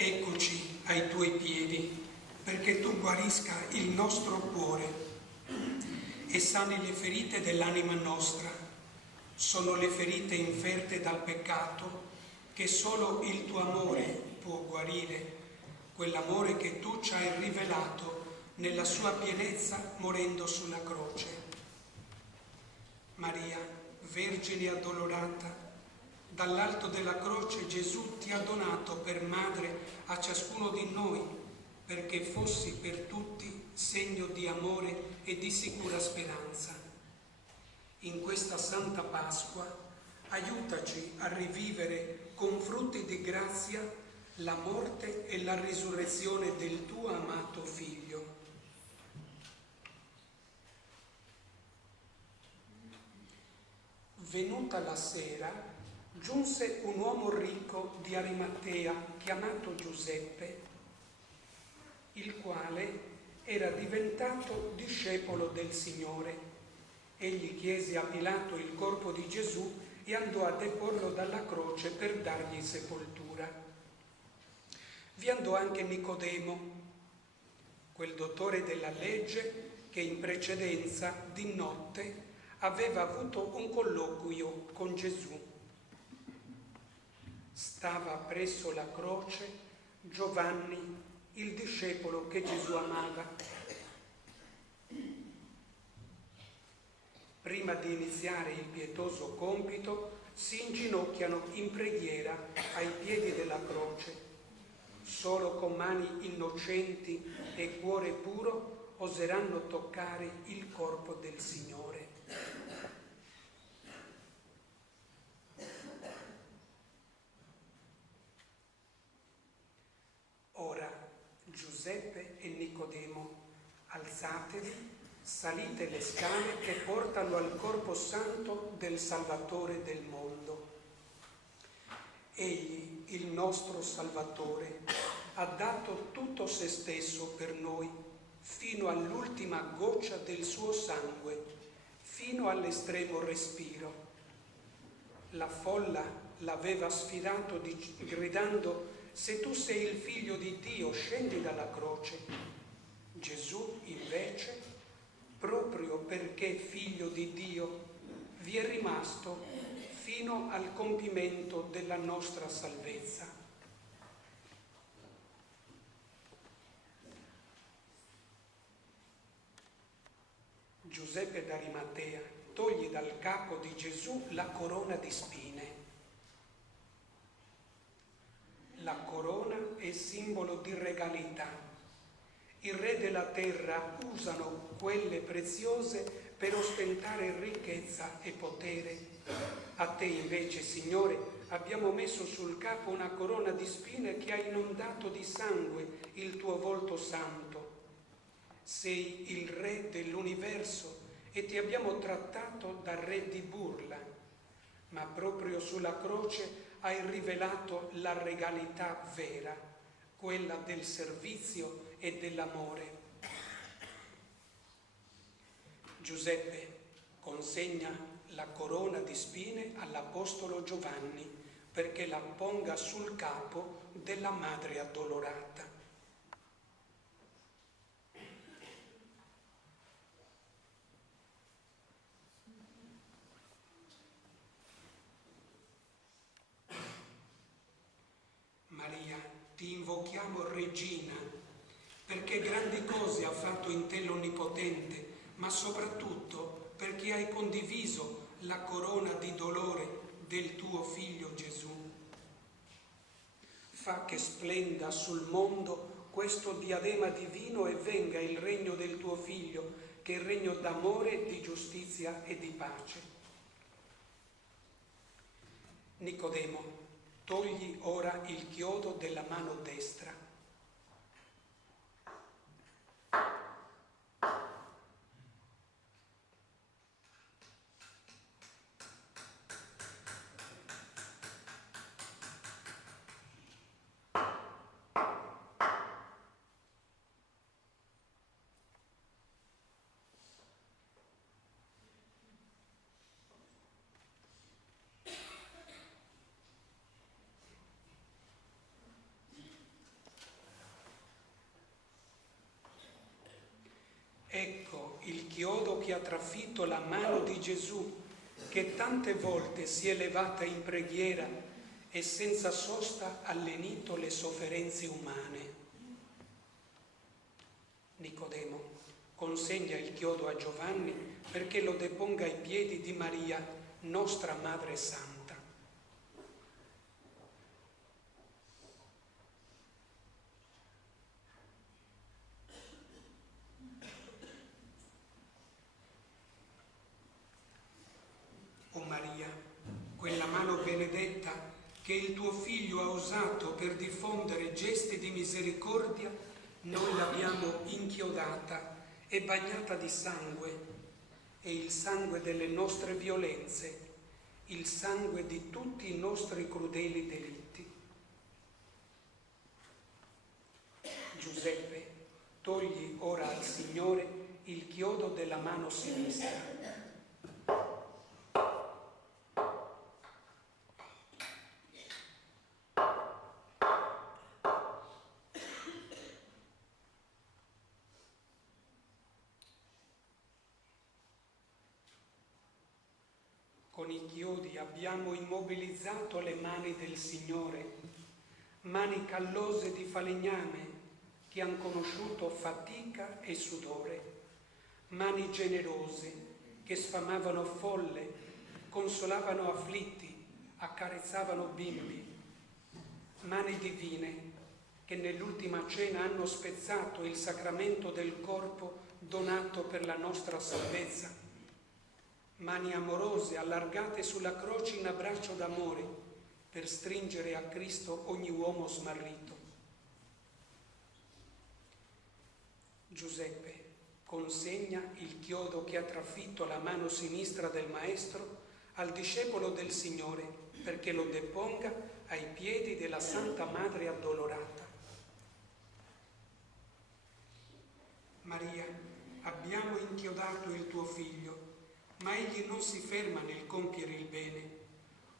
Eccoci ai tuoi piedi, perché tu guarisca il nostro cuore e sani le ferite dell'anima nostra. Sono le ferite inferte dal peccato che solo il tuo amore può guarire, quell'amore che tu ci hai rivelato nella sua pienezza morendo sulla croce. Maria, Vergine addolorata, dall'alto della croce Gesù ti ha donato per madre a ciascuno di noi, perché fossi per tutti segno di amore e di sicura speranza. In questa Santa Pasqua aiutaci a rivivere con frutti di grazia la morte e la risurrezione del tuo amato Figlio. Venuta la sera, giunse un uomo ricco di Arimatea chiamato Giuseppe, il quale era diventato discepolo del Signore. Egli chiese a Pilato il corpo di Gesù e andò a deporlo dalla croce per dargli sepoltura. Vi andò anche Nicodemo, quel dottore della legge che in precedenza di notte aveva avuto un colloquio con Gesù. Stava presso la croce Giovanni, il discepolo che Gesù amava. Prima di iniziare il pietoso compito, si inginocchiano in preghiera ai piedi della croce. Solo con mani innocenti e cuore puro oseranno toccare il corpo del Signore. Ora Giuseppe e Nicodemo, alzatevi, salite le scale che portano al corpo santo del Salvatore del mondo. Egli, il nostro Salvatore, ha dato tutto se stesso per noi, fino all'ultima goccia del suo sangue, fino all'estremo respiro. La folla l'aveva sfidato gridando: se tu sei il figlio di Dio, scendi dalla croce. Gesù invece, proprio perché figlio di Dio, vi è rimasto fino al compimento della nostra salvezza. Giuseppe d'Arimatea toglie dal capo di Gesù la corona di spine. La corona è simbolo di regalità. I re della terra usano quelle preziose per ostentare ricchezza e potere. A te invece, Signore, abbiamo messo sul capo una corona di spine che ha inondato di sangue il tuo volto santo. Sei il re dell'universo e ti abbiamo trattato da re di burla, ma proprio sulla croce hai rivelato la regalità vera, quella del servizio e dell'amore. Giuseppe consegna la corona di spine all'Apostolo Giovanni perché la ponga sul capo della madre addolorata. Maria, ti invochiamo Regina, perché grandi cose ha fatto in te l'Onnipotente, ma soprattutto perché hai condiviso la corona di dolore del tuo Figlio Gesù. Fa che splenda sul mondo questo diadema divino e venga il regno del tuo Figlio, che è il regno d'amore, di giustizia e di pace. Nicodemo, togli ora il chiodo della mano destra. chiodo che ha trafitto la mano di Gesù, che tante volte si è levata in preghiera e senza sosta ha lenito le sofferenze umane. Nicodemo consegna il chiodo a Giovanni perché lo deponga ai piedi di Maria, nostra Madre Santa. O Maria, quella mano benedetta che il tuo Figlio ha usato per diffondere gesti di misericordia, noi l'abbiamo inchiodata e bagnata di sangue, e il sangue delle nostre violenze, il sangue di tutti i nostri crudeli delitti. Giuseppe, togli ora al Signore il chiodo della mano sinistra. Con i chiodi abbiamo immobilizzato le mani del Signore, mani callose di falegname che han conosciuto fatica e sudore, mani generose che sfamavano folle, consolavano afflitti, accarezzavano bimbi, mani divine che nell'ultima cena hanno spezzato il sacramento del corpo donato per la nostra salvezza, mani amorose allargate sulla croce in abbraccio d'amore per stringere a Cristo ogni uomo smarrito. Giuseppe consegna il chiodo che ha trafitto la mano sinistra del Maestro al discepolo del Signore perché lo deponga ai piedi della Santa Madre addolorata. Maria, abbiamo inchiodato il tuo Figlio, ma egli non si ferma nel compiere il bene.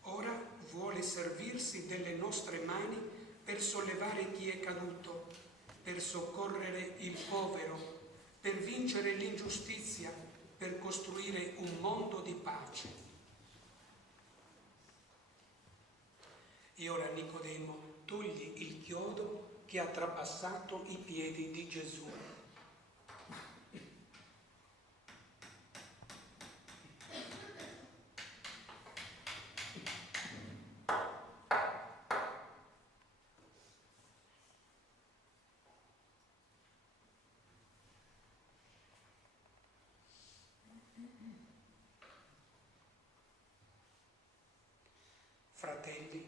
Ora vuole servirsi delle nostre mani per sollevare chi è caduto, per soccorrere il povero, per vincere l'ingiustizia, per costruire un mondo di pace. E ora Nicodemo, togli il chiodo che ha trapassato i piedi di Gesù. Fratelli,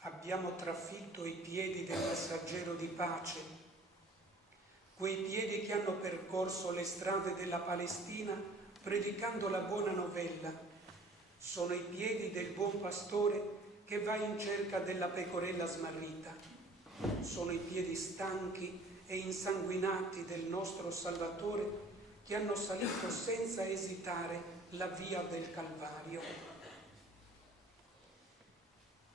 abbiamo trafitto i piedi del messaggero di pace, quei piedi che hanno percorso le strade della Palestina predicando la buona novella. Sono i piedi del buon pastore che va in cerca della pecorella smarrita. Sono i piedi stanchi e insanguinati del nostro Salvatore che hanno salito senza esitare la via del Calvario.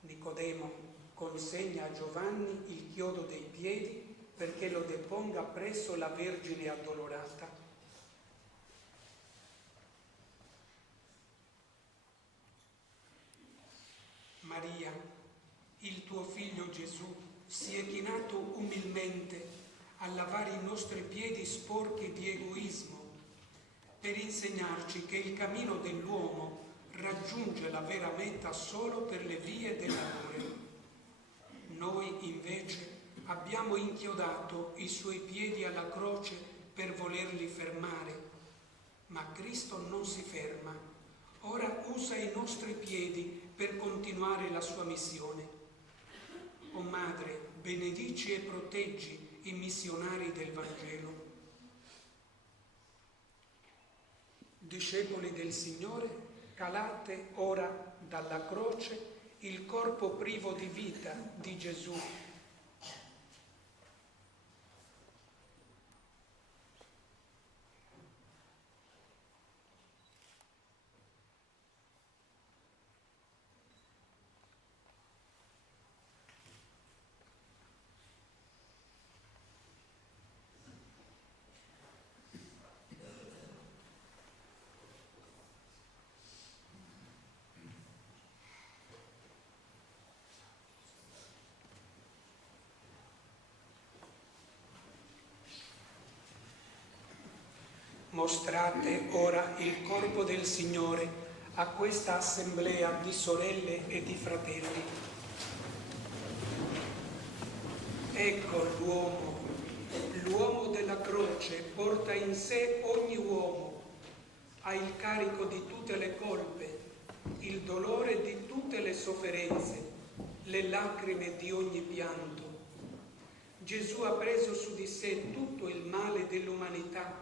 Nicodemo consegna a Giovanni il chiodo dei piedi perché lo deponga presso la Vergine addolorata. Maria, il tuo Figlio Gesù si è chinato umilmente a lavare i nostri piedi sporchi di egoismo per insegnarci che il cammino dell'uomo raggiunge la vera meta solo per le vie dell'amore. Noi invece abbiamo inchiodato i suoi piedi alla croce per volerli fermare, ma Cristo non si ferma. Ora usa i nostri piedi per continuare la sua missione. O Madre, benedici e proteggi i missionari del Vangelo. Discepoli del Signore, calate ora dalla croce il corpo privo di vita di Gesù. Mostrate ora il corpo del Signore a questa assemblea di sorelle e di fratelli. Ecco l'uomo della croce porta in sé ogni uomo, ha il carico di tutte le colpe, il dolore di tutte le sofferenze, le lacrime di ogni pianto. Gesù ha preso su di sé tutto il male dell'umanità.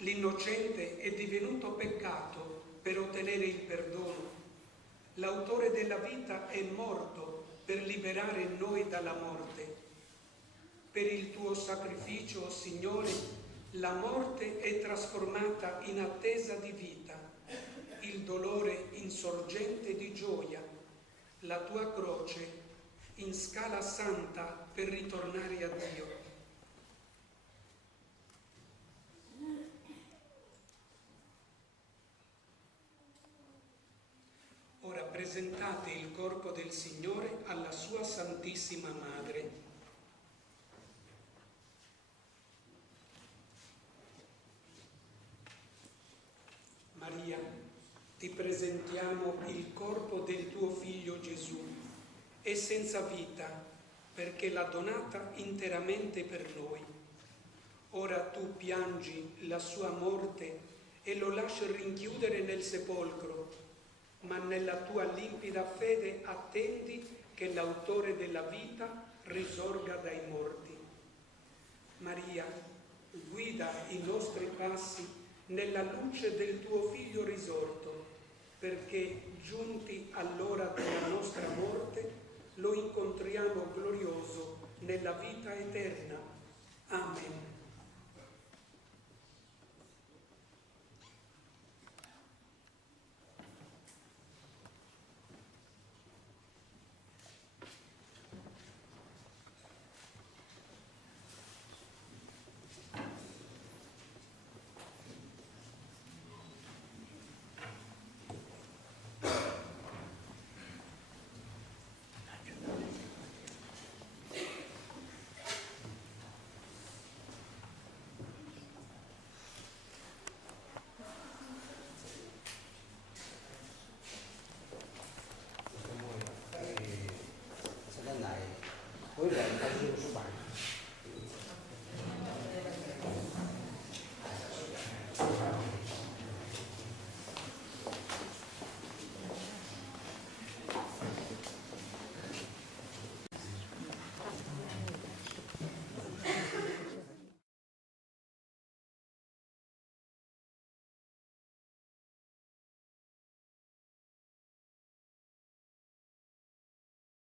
L'innocente è divenuto peccato per ottenere il perdono. L'autore della vita è morto per liberare noi dalla morte. Per il tuo sacrificio, o Signore, la morte è trasformata in attesa di vita, il dolore in sorgente di gioia, la tua croce in scala santa per ritornare a Dio. Ora presentate il corpo del Signore alla sua Santissima Madre. Maria, ti presentiamo il corpo del tuo Figlio Gesù. È senza vita perché l'ha donata interamente per noi. Ora tu piangi la sua morte e lo lasci rinchiudere nel sepolcro, ma nella tua limpida fede attendi che l'autore della vita risorga dai morti. Maria, guida i nostri passi nella luce del tuo Figlio risorto, perché giunti all'ora della nostra morte lo incontriamo glorioso nella vita eterna. Amen.